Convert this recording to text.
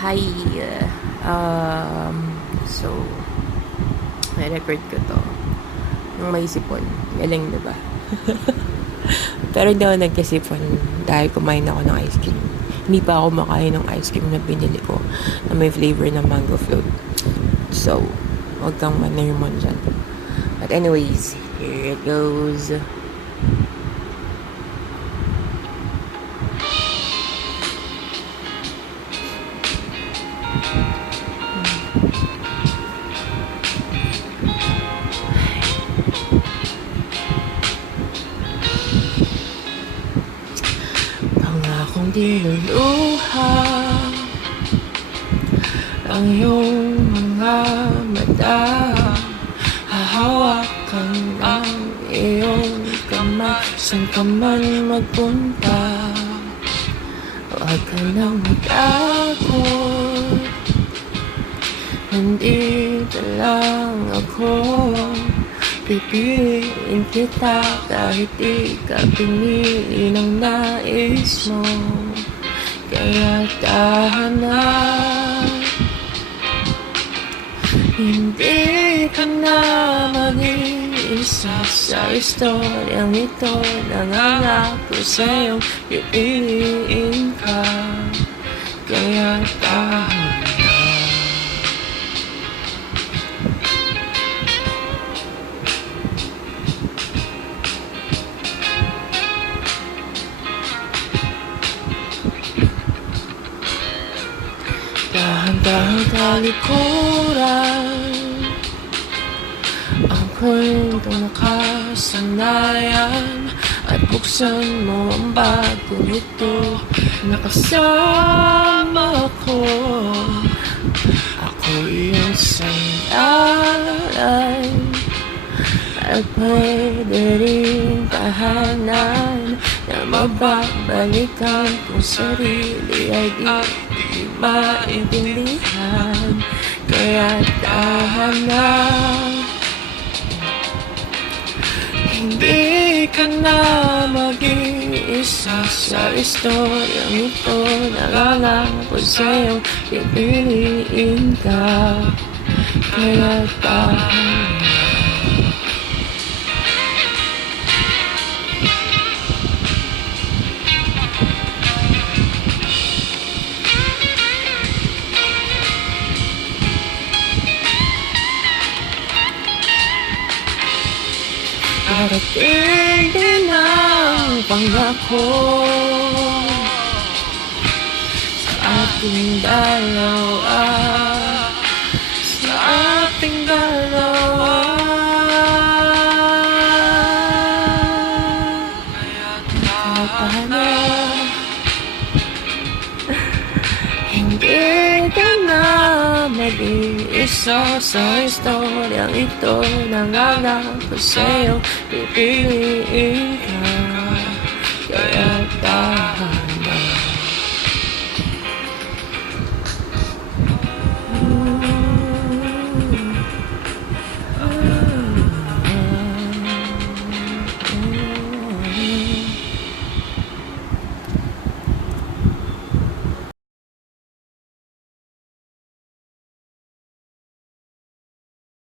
Hi. So, na-record ko to. Nung may sipon. Galing, diba? Pero hindi ako nagkasipon dahil kumain ako ng ice cream. Hindi pa ako makain ng ice cream na binili ko na may flavor ng mango float. So, wag kang manirmon dyan. But anyways, here it goes. Pangakong di luluha ang iyong mga mata. Hahawakan ang iyong kamay, saan ka man magpunta. Huwag ka nang matakot, nandito lang ako. Pipiliin kita kahit di ka pinili ng nais mo. Kaya tahan na, hindi ka na mag-iisa sa istoryang ito. Nangangako sa'yong pipiliin ka. Kaya tahan na. Dahan-dahan talikuran ang kwentong nakasanayan, at buksan mo ang bagong ito. Nakasama ko, ako iyong sandalan, at pwede rin tahanan na mababalikan kung sarili ay di maintindihan. Kaya tahan na, hindi ka na mag-iisa sa istoryang ito. Nangangako sa'yong pipiliin ka. Kaya tahan na. Parating din ang pangako sa ating dalawa, sa ating dalawa. Kaya tahan na, hindi ka na mag-iisa sa istoryang ito. Nangangako sa'yo pipiliin